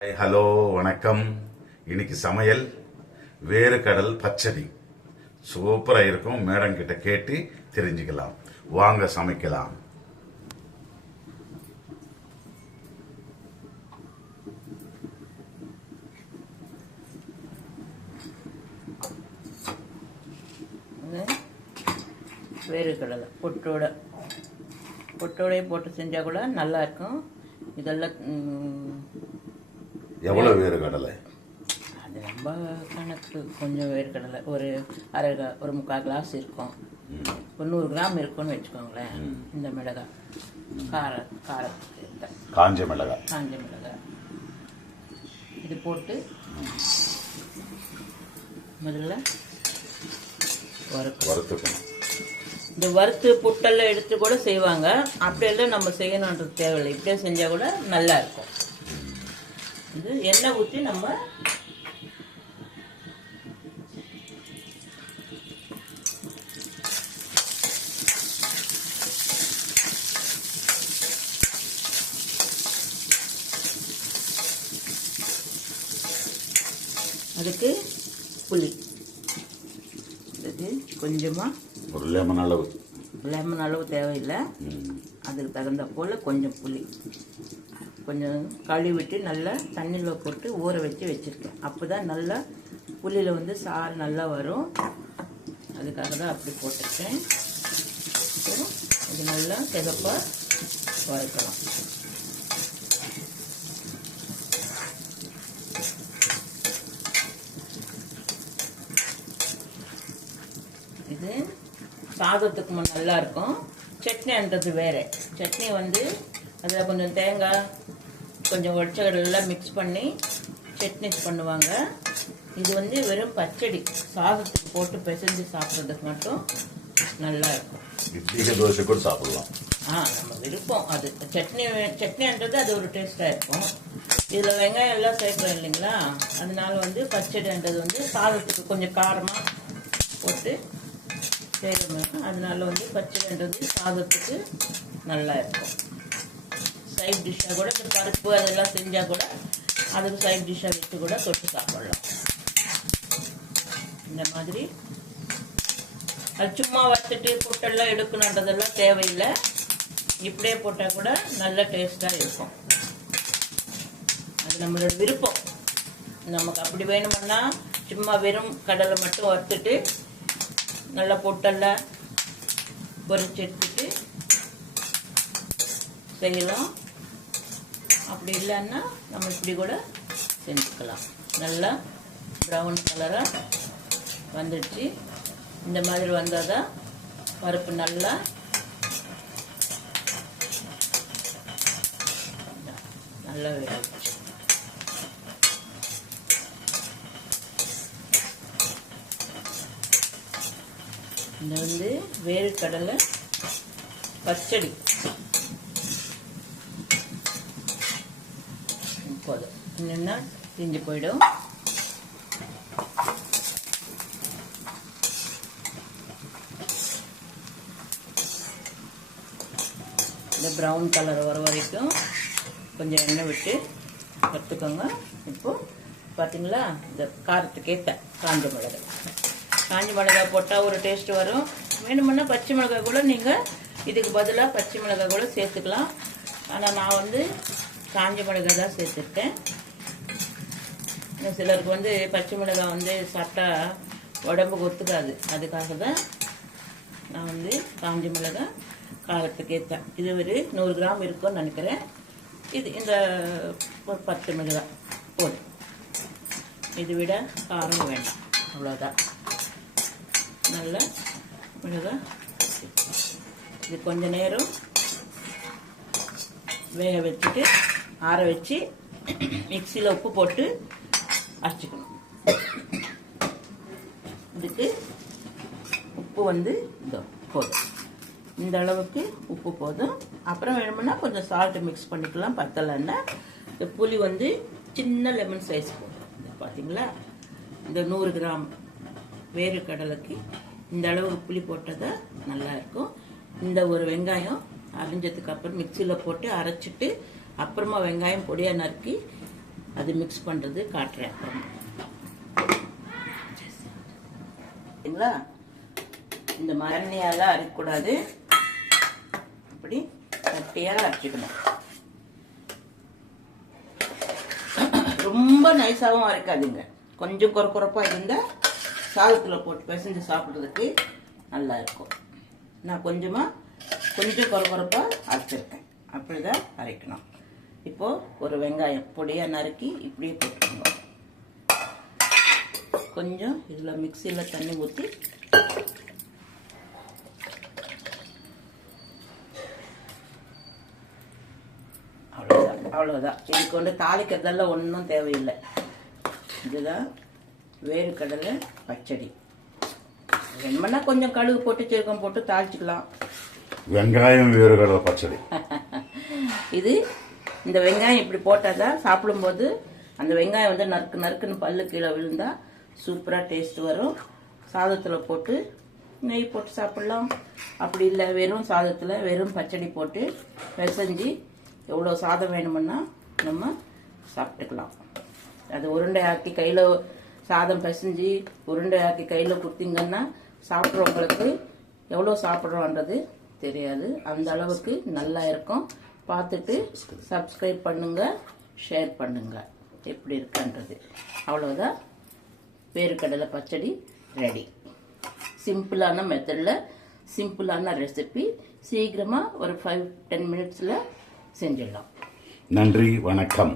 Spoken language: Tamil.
ஹலோ வணக்கம். இன்னைக்கு சமையல் வேர்க்கடலை பச்சடி சூப்பரா இருக்கும். மேடம் கிட்ட கேட்டு தெரிஞ்சுக்கலாம். வாங்க சமைக்கலாம். வேர்க்கடலை பொட்டோடே போட்டு செஞ்சா கூட நல்லா இருக்கும். இதெல்லாம் எவ்வளவு வேர்க்கடலை? அது ரொம்ப கணக்கு. கொஞ்சம் வேர்க்கடலை ஒரு ஒரு 3/4 கிளாஸ் இருக்கும். ஒரு 100 கிராம் இருக்கும்னு வச்சுக்கோங்களேன். இந்த மிளகாய் காரத்துக்கு காஞ்ச மிளகாய் இது போட்டு முதல்ல வறுத்துக்கணும். இந்த வறுத்து புட்டெல்லாம் எடுத்து கூட செய்வாங்க. அப்படியெல்லாம் நம்ம செய்யணுன்றது தேவையில்லை. இப்படியே செஞ்சா கூட நல்லா இருக்கும். இது எண்ணெய் ஊற்றி நம்ம அதுக்கு புளி கொஞ்சமாக ஒரு லெமன் அளவு தேவையில்லை. அதுக்கு தகுந்த போல் கொஞ்சம் புளி கொஞ்சம் கழுவிட்டு நல்லா தண்ணியில் போட்டு ஊற வச்சுருக்கேன். அப்போ தான் நல்லா புளியில் வந்து சாறு நல்லா வரும். அதுக்காக தான் அப்படி போட்டிருக்கேன். இது நல்லா சிகப்பாக வறுக்கலாம். இது சாதத்துக்கு நல்லா இருக்கும். சட்னின்றது வேறு. சட்னி வந்து அதில் கொஞ்சம் தேங்காய் கொஞ்சம் ஒற்றைகடலாம் மிக்ஸ் பண்ணி சட்னி பண்ணுவாங்க. இது வந்து வெறும் பச்சடி சாதத்துக்கு போட்டு பிசைஞ்சு சாப்பிட்றதுக்கு மட்டும் நல்லா இருக்கும். இட்லி தோசை கூட சாப்பிடலாம். நம்ம விருப்பம். அது சட்னின்றது அது ஒரு டேஸ்டாக இருக்கும். இதில் வெங்காயம் எல்லாம் சேர்க்குறோம் இல்லைங்களா, அதனால வந்து பச்சடின்றது வந்து சாதத்துக்கு கொஞ்சம் காரமாக போட்டு செய்கிறோம். அதனால வந்து பச்சடின்றது சாதத்துக்கு நல்லா இருக்கும். சைட் டிஷ்ஷாக கூட இந்த பருப்பு அதெல்லாம் செஞ்சால் கூட அதுக்கு சைட் டிஷ்ஷாக வச்சு கூட தொட்டு சாப்பிடலாம். இந்த மாதிரி அது சும்மா வச்சுட்டு புட்டெல்லாம் எடுக்கணுன்றதெல்லாம் தேவையில்லை. இப்படியே போட்டால் கூட நல்ல டேஸ்டாக இருக்கும். அது நம்மளோட விருப்பம். நமக்கு அப்படி வேணுமுன்னா சும்மா வெறும் கடலை மட்டும் வறுத்துட்டு நல்லா பொட்டெல்லாம் பொரிச்சு எடுத்துட்டு செய்யலாம். அப்படி இல்லைன்னா நம்ம இப்படி கூட செஞ்சுக்கலாம். நல்லா ப்ரௌன் கலராக வந்துடுச்சு. இந்த மாதிரி வந்தால் தான் பருப்பு நல்லா வேகிடுச்சு. இது வந்து வேர்க்கடலை பச்சடி போதும். என்னென்னா தீஞ்சு போயிடும். இந்த ப்ரௌன் கலர் வர வரைக்கும் கொஞ்சம் எண்ணெய் விட்டு வறுத்துக்கோங்க. இப்போது பார்த்தீங்களா, இந்த காரத்துக்கு ஏற்ற காஞ்ச மிளகாய் போட்டால் ஒரு டேஸ்ட் வரும். வேணுமுன்னா பச்சை மிளகாய் கூட நீங்கள் இதுக்கு பதிலாக பச்சை மிளகாய் கூட சேர்த்துக்கலாம். ஆனால் நான் வந்து காஞ்ச மிளகாய் தான் சேர்த்துருக்கேன். சிலருக்கு வந்து பச்சை மிளகாய் வந்து சாப்பிட்டா உடம்புக்கு ஒத்துக்காது. அதுக்காக தான் நான் வந்து காஞ்ச மிளகாய் காரத்துக்கு ஏற்றேன். இது ஒரு 100 கிராம் இருக்கும்னு நினைக்கிறேன். இது இந்த ஒரு 10 மிளகாய் போதும். இது விட காரம் வேண்டாம். அவ்வளோதான். நல்ல மிளகாய் இது கொஞ்ச நேரம் வேக வச்சுட்டு ஆற வச்சு மிக்சியில் உப்பு போட்டு அரைச்சிக்கணும். இதுக்கு உப்பு வந்து இதோ போதும். இந்த அளவுக்கு உப்பு போதும். அப்புறம் வேணுமுன்னா கொஞ்சம் சால்ட்டு மிக்ஸ் பண்ணிக்கலாம். பத்தலைன்னா இந்த புளி வந்து சின்ன லெமன் சைஸ் போதும். பார்த்தீங்களா, இந்த 100 கிராம் வேர்க்கடலைக்கு இந்த அளவுக்கு புளி போட்டால் தான் நல்லா இருக்கும். இந்த ஒரு வெங்காயம் அரைஞ்சதுக்கு அப்புறம் மிக்சியில் போட்டு அரைச்சிட்டு அப்புறமா வெங்காயம் பொடியாக நறுக்கி அது மிக்ஸ் பண்ணுறது காட்டுறேன் அப்புறம். சரிங்களா? இந்த மரணியால் அரைக்கக்கூடாது, இப்படி கட்டியாக அரைச்சிக்கணும். ரொம்ப நைஸாகவும் அரைக்காதுங்க, கொஞ்சம் குறப்பாக இருந்தால் சாதத்தில் போட்டு பிசைஞ்சு சாப்பிட்றதுக்கு நல்லா இருக்கும். நான் கொஞ்சம் குறப்பாக அரைச்சிருக்கேன், அப்படி தான் அரைக்கணும். இப்போது ஒரு வெங்காயம் பொடியாக நறுக்கி இப்படியே போட்டுக்கோங்க. கொஞ்சம் இதில் மிக்சியில் தண்ணி ஊற்றி அவ்வளோதான். இதுக்கு வந்து தாளிக்கிறதெல்லாம் ஒன்றும் தேவையில்லை. இதுதான் வேர்க்கடலை பச்சடி. வேணுமென்னா கொஞ்சம் கடுகு போட்டு சீரகம் போட்டு தாளிச்சிக்கலாம். வெங்காயம் வேர்க்கடலை பச்சடி. இது இந்த வெங்காயம் இப்படி போட்டால் தான் சாப்பிடும்போது அந்த வெங்காயம் வந்து நறுக்குன்னு பல்லு கீழே விழுந்தா சூப்பராக டேஸ்ட் வரும். சாதத்தில் போட்டு நெய் போட்டு சாப்பிட்லாம். அப்படி இல்லை வெறும் சாதத்தில் வெறும் பச்சடி போட்டு பிசைஞ்சு எவ்வளோ சாதம் வேணுமுன்னா நம்ம சாப்பிட்டுக்கலாம். அது உருண்டை ஆக்கி கையில் சாதம் பிசைஞ்சு உருண்டை ஆக்கி கையில் கொடுத்தீங்கன்னா சாப்பிட்றவங்களுக்கு எவ்வளோ சாப்பிட்றோன்றது தெரியாது. அந்த அளவுக்கு நல்லா இருக்கும். பார்த்துட்டு சப்ஸ்கிரைப் பண்ணுங்கள், ஷேர் பண்ணுங்கள் எப்படி இருக்குன்றது. அவ்வளோதான், வேர்க்கடலை பச்சடி ரெடி. சிம்பிளான மெத்தடில் சிம்பிளான ரெசிபி, சீக்கிரமாக ஒரு 5-10 மினிட்ஸில் செஞ்சிடலாம். நன்றி, வணக்கம்.